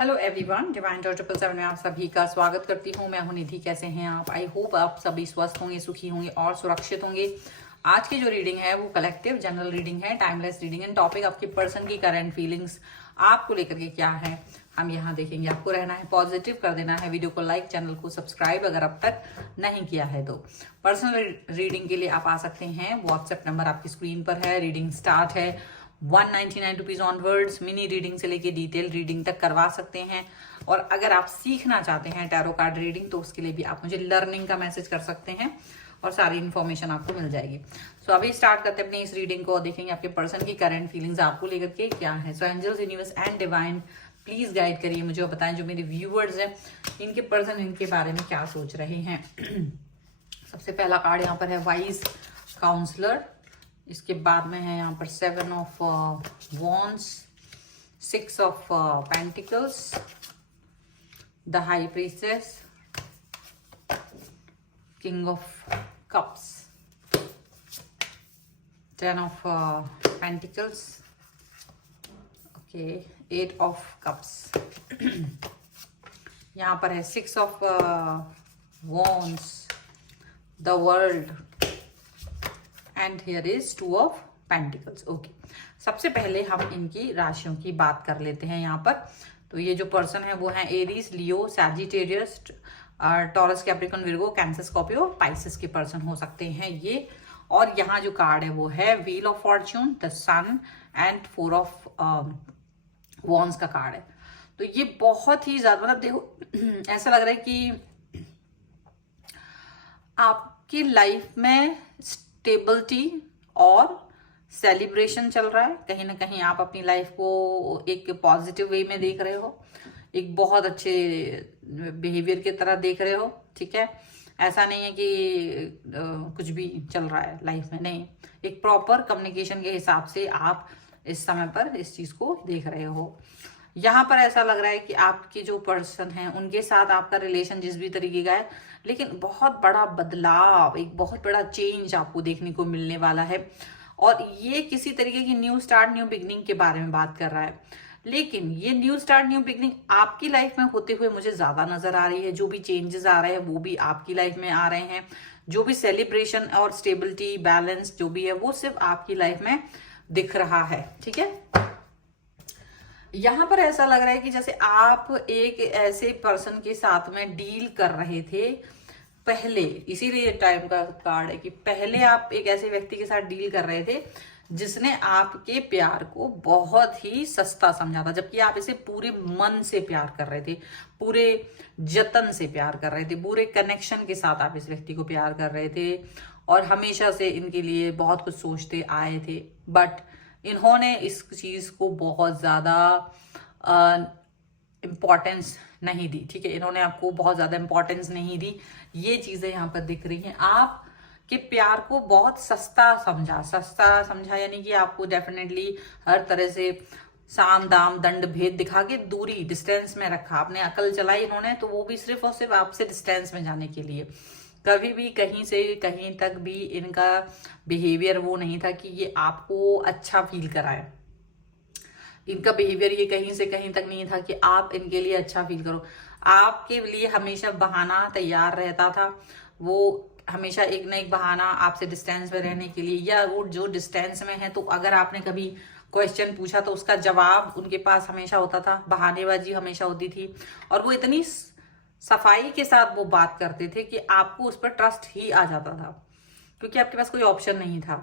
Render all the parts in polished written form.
Hello everyone, divine dot 777 में आप सभी का स्वागत करती हूँ। मैं हूँ निधि। कैसे हैं आप? आई होप आप सभी स्वस्थ होंगे, सुखी होंगे और सुरक्षित होंगे। आज की जो रीडिंग है वो कलेक्टिव जनरल रीडिंग है, टाइमलेस रीडिंग है। टॉपिक आपके पर्सन की करंट फीलिंग्स आपको लेकर के क्या है हम यहाँ देखेंगे। आपको रहना है पॉजिटिव, कर देना है वीडियो को लाइक, चैनल को सब्सक्राइब अगर अब तक नहीं किया है तो। पर्सनल रीडिंग के लिए आप आ सकते हैं, व्हाट्सएप नंबर आपकी स्क्रीन पर है। रीडिंग स्टार्ट है 199 रुपीज ऑनवर्ड्स। मिनी रीडिंग से लेके डिटेल रीडिंग तक करवा सकते हैं। और अगर आप सीखना चाहते हैं टैरो कार्ड रीडिंग तो उसके लिए भी आप मुझे लर्निंग का मैसेज कर सकते हैं और सारी इन्फॉर्मेशन आपको मिल जाएगी। सो अभी स्टार्ट करते हैं अपनी इस रीडिंग को और देखेंगे आपके पर्सन की करंट फीलिंग्स आपको लेकर के क्या है। So angels, universe and divine please guide करिए मुझे और बताएं जो मेरे व्यूअर्स हैं इनके पर्सन इनके बारे में क्या सोच रहे हैं। सबसे पहला कार्ड यहाँ पर है वाइज काउंसलर। इसके बाद में है यहाँ पर 7 of wands, 6 of pentacles, the high priestess, king of cups, 10 of pentacles, okay, 8 of cups. यहाँ पर है 6 of wands, the world, and here is 2 of pentacles. Okay, सबसे पहले हम इनकी राशियों की बात कर लेते हैं यहाँ पर। तो ये जो पर्सन है वो है Aries, Leo, Sagittarius, Taurus, Capricorn, Virgo, Cancer, Scorpio, Pisces के पर्सन हो सकते हैं ये। और यहाँ जो कार्ड है वो है wheel of fortune, the sun and 4 of wands का कार्ड है। तो ये बहुत ही ज्यादा, मतलब देखो ऐसा लग रहा है कि आपकी लाइफ में स्टेबिलिटी और सेलिब्रेशन चल रहा है। कहीं ना कहीं आप अपनी लाइफ को एक पॉजिटिव वे में देख रहे हो, एक बहुत अच्छे बिहेवियर की तरह देख रहे हो। ठीक है, ऐसा नहीं है कि कुछ भी चल रहा है लाइफ में, नहीं, एक प्रॉपर कम्युनिकेशन के हिसाब से आप इस समय पर इस चीज को देख रहे हो। यहाँ पर ऐसा लग रहा है कि आपके जो पर्सन हैं उनके साथ आपका रिलेशन जिस भी तरीके का है, लेकिन बहुत बड़ा बदलाव, एक बहुत बड़ा चेंज आपको देखने को मिलने वाला है। और ये किसी तरीके की न्यू स्टार्ट, न्यू बिगनिंग के बारे में बात कर रहा है। लेकिन ये न्यू स्टार्ट, न्यू बिगनिंग आपकी लाइफ में होते हुए मुझे ज्यादा नजर आ रही है। जो भी चेंजेस आ रहे हैं वो भी आपकी लाइफ में आ रहे हैं। जो भी सेलिब्रेशन और स्टेबिलिटी, बैलेंस जो भी है वो सिर्फ आपकी लाइफ में दिख रहा है। ठीक है, यहाँ पर ऐसा लग रहा है कि जैसे आप एक ऐसे पर्सन के साथ में डील कर रहे थे पहले, इसीलिए टाइम का कार्ड है कि पहले आप एक ऐसे व्यक्ति के साथ डील कर रहे थे जिसने आपके प्यार को बहुत ही सस्ता समझा था, जबकि आप इसे पूरे मन से प्यार कर रहे थे, पूरे जतन से प्यार कर रहे थे, पूरे कनेक्शन के साथ आप इस व्यक्ति को प्यार कर रहे थे और हमेशा से इनके लिए बहुत कुछ सोचते आए थे। बट इन्होंने इस चीज को बहुत ज्यादा इम्पोर्टेंस नहीं दी। ठीक है, इन्होंने आपको बहुत ज्यादा इम्पोर्टेंस नहीं दी। ये चीजें यहाँ पर दिख रही हैं। आप के प्यार को बहुत सस्ता समझा यानी कि आपको डेफिनेटली हर तरह से साम दाम दंड भेद दिखा के दूरी, डिस्टेंस में रखा। आपने अकल चलाई इन्होंने तो वो भी सिर्फ और सिर्फ आपसे डिस्टेंस में जाने के लिए। कभी भी कहीं से कहीं तक भी इनका बिहेवियर वो नहीं था कि ये आपको अच्छा फील कराए। इनका बिहेवियर ये कहीं से कहीं तक नहीं था कि आप इनके लिए अच्छा फील करो। आपके लिए हमेशा बहाना तैयार रहता था। वो हमेशा एक ना एक बहाना आपसे डिस्टेंस में रहने के लिए, या वो जो डिस्टेंस में है तो अगर आपने कभी क्वेश्चन पूछा तो उसका जवाब उनके पास हमेशा होता था। बहानेबाजी हमेशा होती थी और वो इतनी सफाई के साथ वो बात करते थे कि आपको उस पर ट्रस्ट ही आ जाता था, क्योंकि आपके पास कोई ऑप्शन नहीं था।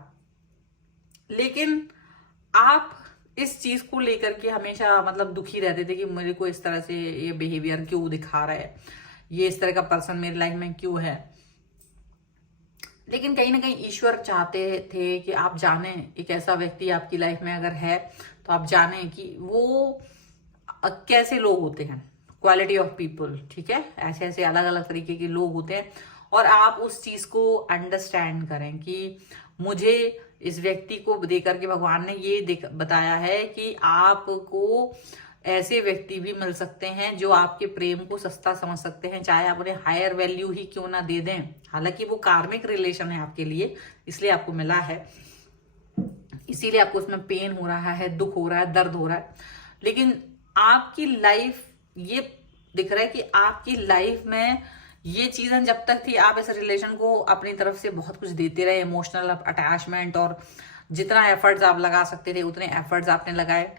लेकिन आप इस चीज को लेकर के हमेशा मतलब दुखी रहते थे कि मेरे को इस तरह से ये बिहेवियर क्यों दिखा रहा है, ये इस तरह का पर्सन मेरी लाइफ में क्यों है। लेकिन कहीं ना कहीं ईश्वर चाहते थे कि आप जाने, एक ऐसा व्यक्ति आपकी लाइफ में अगर है तो आप जाने कि वो कैसे लोग होते हैं, क्वालिटी ऑफ पीपल। ठीक है, ऐसे ऐसे अलग अलग तरीके के लोग होते हैं और आप उस चीज को अंडरस्टैंड करें कि मुझे इस व्यक्ति को देकर के भगवान ने ये बताया है कि आपको ऐसे व्यक्ति भी मिल सकते हैं जो आपके प्रेम को सस्ता समझ सकते हैं, चाहे आप उन्हें हायर वैल्यू ही क्यों ना दे दें। हालांकि वो कार्मिक रिलेशन है आपके लिए, इसलिए आपको मिला है, इसीलिए आपको उसमें पेन हो रहा है, दुख हो रहा है, दर्द हो रहा है। लेकिन आपकी लाइफ ये दिख रहा है कि आपकी लाइफ में ये चीजें जब तक थी, आप इस रिलेशन को अपनी तरफ से बहुत कुछ देते रहे, इमोशनल अटैचमेंट, और जितना एफर्ट्स आप लगा सकते थे उतने एफर्ट्स आपने लगाए।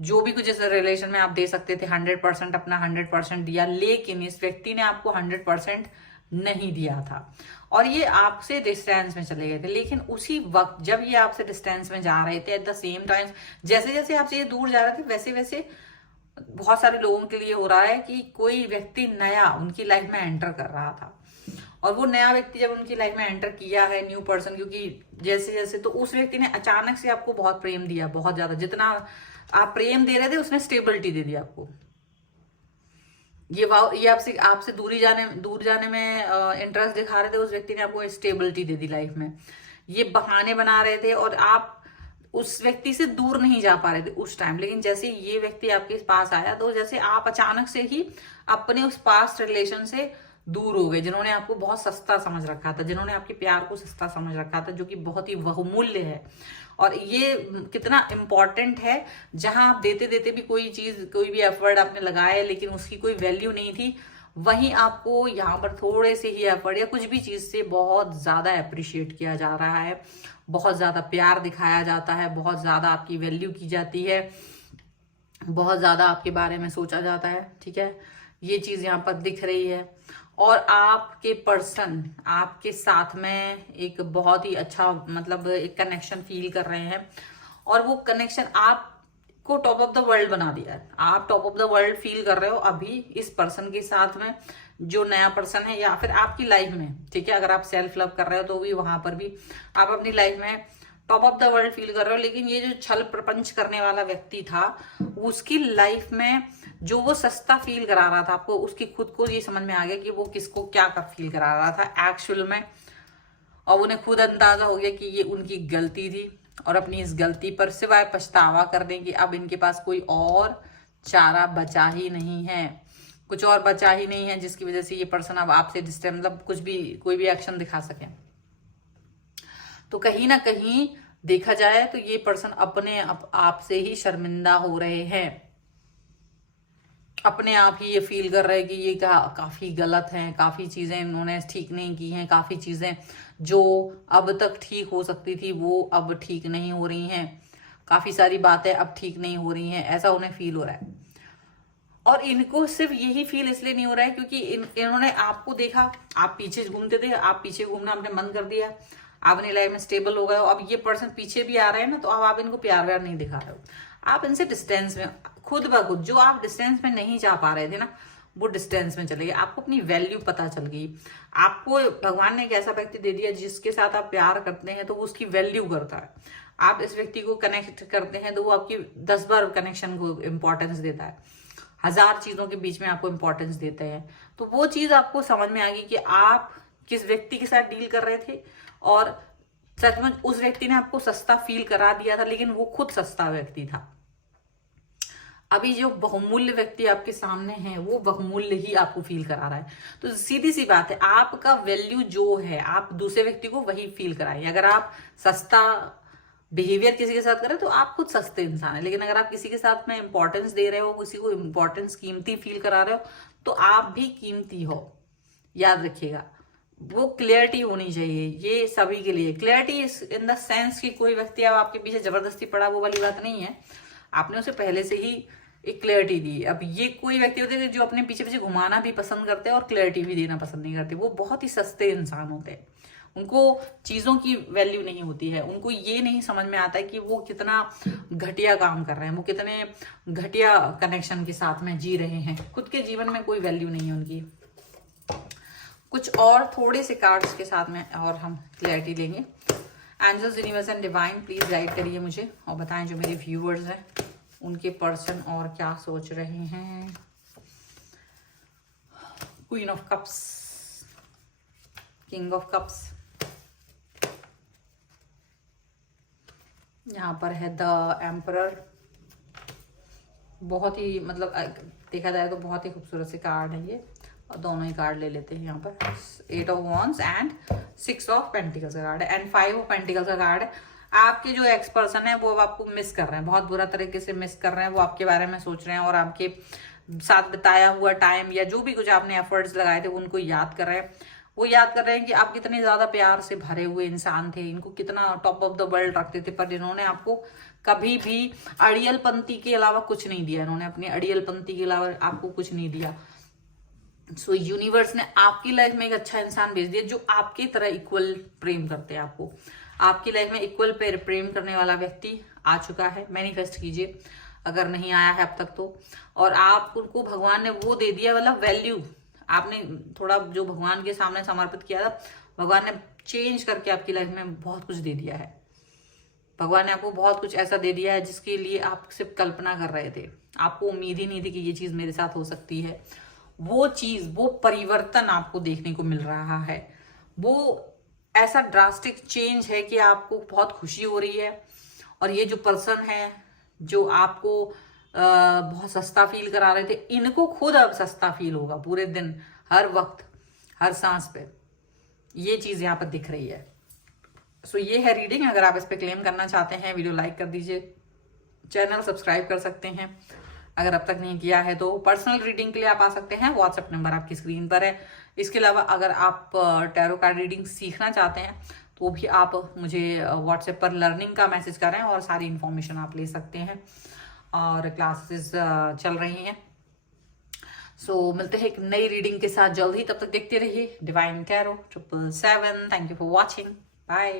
जो भी कुछ इस रिलेशन में आप दे सकते थे 100% अपना 100% दिया, लेकिन इस व्यक्ति ने आपको 100% नहीं दिया था और ये आपसे डिस्टेंस में चले गए थे। लेकिन उसी वक्त जब ये आपसे डिस्टेंस में जा रहे थे, एट द सेम टाइम जैसे जैसे आपसे ये दूर जा रहे थे, वैसे वैसे बहुत सारे लोगों के लिए हो रहा है कि कोई व्यक्ति नया उनकी लाइफ में एंटर कर रहा था, और वो नया व्यक्ति जब उनकी लाइफ में एंटर किया है, न्यू पर्सन, क्योंकि जैसे जैसे, तो उस व्यक्ति ने अचानक से आपको बहुत प्रेम दिया, बहुत ज्यादा, जितना आप प्रेम दे रहे थे उसने स्टेबिलिटी दे दी आपको। ये आपसे दूर जाने में इंटरेस्ट दिखा रहे थे, उस व्यक्ति ने आपको स्टेबिलिटी दे दी लाइफ में। ये बहाने बना रहे थे और आप उस व्यक्ति से दूर नहीं जा पा रहे थे उस टाइम, लेकिन जैसे ये व्यक्ति आपके पास आया तो जैसे आप अचानक से ही अपने उस पास्ट रिलेशन से दूर हो गए, जिन्होंने आपको बहुत सस्ता समझ रखा था, जिन्होंने आपके प्यार को सस्ता समझ रखा था, जो कि बहुत ही बहुमूल्य है। और ये कितना इंपॉर्टेंट है, जहां आप देते देते भी कोई चीज, कोई भी एफर्ट आपने लगाया लेकिन उसकी कोई वैल्यू नहीं थी, वहीं आपको यहाँ पर थोड़े से ही एफर्ट या कुछ भी चीज से बहुत ज्यादा अप्रिशिएट किया जा रहा है, बहुत ज्यादा प्यार दिखाया जाता है, बहुत ज्यादा आपकी वैल्यू की जाती है, बहुत ज्यादा आपके बारे में सोचा जाता है। ठीक है, ये चीज यहाँ पर दिख रही है। और आपके पर्सन आपके साथ में एक बहुत ही अच्छा, मतलब एक कनेक्शन फील कर रहे हैं, और वो कनेक्शन आपको टॉप ऑफ द वर्ल्ड बना दिया है। आप top of the world feel कर रहे हो अभी इस पर्सन के साथ में, जो नया पर्सन है, या फिर आपकी लाइफ में। ठीक है, अगर आप सेल्फ लव कर रहे हो तो भी वहां पर भी आप अपनी लाइफ में top of the world feel कर रहे हो। लेकिन ये जो छल प्रपंच करने वाला व्यक्ति था, उसकी लाइफ में जो वो सस्ता फील करा रहा था आपको, उसकी खुद को ये समझ में आ गया कि वो किसको क्या कर फील करा रहा था एक्चुअल में, और उन्हें खुद अंदाजा हो गया कि ये उनकी गलती थी, और अपनी इस गलती पर सिवाय पछतावा करने की अब इनके पास कोई और चारा बचा ही नहीं है, कुछ और बचा ही नहीं है जिसकी वजह से ये पर्सन अब आपसे डिस्टेंस, मतलब कुछ भी, कोई भी एक्शन दिखा सके। तो कहीं ना कहीं देखा जाए तो ये पर्सन अपने आप से ही शर्मिंदा हो रहे हैं, अपने आप ही ये फील कर रहे हैं कि ये काफी गलत है, काफी चीजें इन्होंने ठीक नहीं की हैं, काफी चीजें जो अब तक ठीक हो सकती थी वो अब ठीक नहीं हो रही हैं, काफी सारी बातें अब ठीक नहीं हो रही हैं, ऐसा उन्हें फील हो रहा है। और इनको सिर्फ यही फील इसलिए नहीं हो रहा है क्योंकि इन्होंने आपको देखा, आप पीछे घूमते थे, आप पीछे घूमना आपने बंद कर दिया, आप अपनी लाइफ में स्टेबल हो गए हो। अब ये पर्सन पीछे भी आ रहे हैं ना, तो अब आप इनको प्यार व्यार नहीं दिखा रहे हो, आप इनसे डिस्टेंस में, खुद ब खुद जो आप डिस्टेंस में नहीं जा पा रहे थे ना, वो डिस्टेंस में चले गए। आपको अपनी वैल्यू पता चल गई, आपको भगवान ने एक ऐसा व्यक्ति दे दिया जिसके साथ आप प्यार करते हैं तो वो उसकी वैल्यू करता है। आप इस व्यक्ति को कनेक्ट करते हैं तो वो आपकी 10 बार कनेक्शन को इंपॉर्टेंस देता है, 1000 चीजों के बीच में आपको इंपॉर्टेंस देते हैं। तो वो चीज आपको समझ में आ गई कि आप किस व्यक्ति के साथ डील कर रहे थे, और सचमुच उस व्यक्ति ने आपको सस्ता फील करा दिया था, लेकिन वो खुद सस्ता व्यक्ति था। अभी जो बहुमूल्य व्यक्ति आपके सामने है वो बहुमूल्य ही आपको फील करा रहा है। तो सीधी सी बात है, आपका वैल्यू जो है आप दूसरे व्यक्ति को वही फील कराइए। अगर आप सस्ता बिहेवियर किसी के साथ करें तो आप खुद सस्ते इंसान है, लेकिन अगर आप किसी के साथ में इंपॉर्टेंस दे रहे हो, किसी को इंपॉर्टेंस, कीमती फील करा रहे हो, तो आप भी कीमती हो। याद रखिएगा, वो क्लियरिटी होनी चाहिए, ये सभी के लिए क्लियरिटी इन द सेंस कि कोई व्यक्ति अब आपके पीछे जबरदस्ती पड़ा, वो वाली बात नहीं है, आपने उसे पहले से ही एक क्लियरिटी दी। अब ये कोई व्यक्ति होते हैं जो अपने पीछे पीछे घुमाना भी पसंद करते हैं और क्लियरिटी भी देना पसंद नहीं करते, वो बहुत ही सस्ते इंसान होते हैं, उनको चीजों की वैल्यू नहीं होती है, उनको ये नहीं समझ में आता है कि वो कितना घटिया काम कर रहे हैं, वो कितने घटिया कनेक्शन के साथ में जी रहे हैं, खुद के जीवन में कोई वैल्यू नहीं है उनकी। कुछ और थोड़े से कार्ड्स के साथ में और हम क्लैरिटी लेंगे। Angels, universe and divine please guide करिए मुझे और बताएं जो मेरे व्यूअर्स हैं उनके पर्सन और क्या सोच रहे हैं। Queen of cups, king of cups, यहाँ पर है द एम्परर। बहुत ही, मतलब देखा जाए तो बहुत ही खूबसूरत से कार्ड है ये, और दोनों ही कार्ड ले लेते हैं यहाँ पर। 8 of wands and 6 of pentacles का कार्ड है एंड 5 ऑफ पेंटिकल्स का कार्ड है। आपके जो एक्स पर्सन है वो अब आपको मिस कर रहे हैं, बहुत बुरा तरीके से मिस कर रहे हैं, वो आपके बारे में सोच रहे हैं और आपके साथ बिताया हुआ टाइम या जो भी कुछ आपने एफर्ट्स लगाए थे उनको याद कर रहे हैं। वो याद कर रहे हैं कि आप कितने ज्यादा प्यार से भरे हुए इंसान थे, इनको कितना टॉप ऑफ द वर्ल्ड रखते थे, पर इन्होंने आपको कभी भी अड़ियलपंती के अलावा कुछ नहीं दिया। इन्होंने अपनी अड़ियलपंती के अलावा आपको कुछ नहीं दिया। सो यूनिवर्स ने आपकी लाइफ में एक अच्छा इंसान भेज दिया जो आपकी तरह इक्वल प्रेम करते हैं आपको। आपकी लाइफ में इक्वल प्रेम करने वाला व्यक्ति आ चुका है। मैनिफेस्ट कीजिए अगर नहीं आया है अब तक तो। और आपको भगवान ने वो दे दिया, मतलब वैल्यू आपने थोड़ा जो भगवान के सामने समर्पित किया था, भगवान ने चेंज करके आपकी लाइफ में बहुत कुछ दे दिया है। भगवान ने आपको बहुत कुछ ऐसा दे दिया है जिसके लिए आप सिर्फ कल्पना कर रहे थे। आपको उम्मीद ही नहीं थी कि ये चीज मेरे साथ हो सकती है। वो चीज, वो परिवर्तन आपको देखने को मिल रहा है। वो ऐसा ड्रास्टिक चेंज है कि आपको बहुत खुशी हो रही है। और ये जो पर्सन है जो आपको बहुत सस्ता फील करा रहे थे, इनको खुद अब सस्ता फील होगा पूरे दिन, हर वक्त, हर सांस पे। ये चीज यहाँ पर दिख रही है। सो ये है रीडिंग। अगर आप इस पे क्लेम करना चाहते हैं, वीडियो लाइक कर दीजिए, चैनल सब्सक्राइब कर सकते हैं अगर अब तक नहीं किया है तो। पर्सनल रीडिंग के लिए आप आ सकते हैं, व्हाट्सएप नंबर आपकी स्क्रीन पर है। इसके अलावा अगर आप टैरो कार्ड रीडिंग सीखना चाहते हैं तो भी आप मुझे व्हाट्सएप पर लर्निंग का मैसेज करें और सारी इन्फॉर्मेशन आप ले सकते हैं। और क्लासेस चल रही हैं। सो मिलते हैं एक नई रीडिंग के साथ जल्द ही। तब तक देखते रहिए divine tarot 777। Thank you for watching. Bye.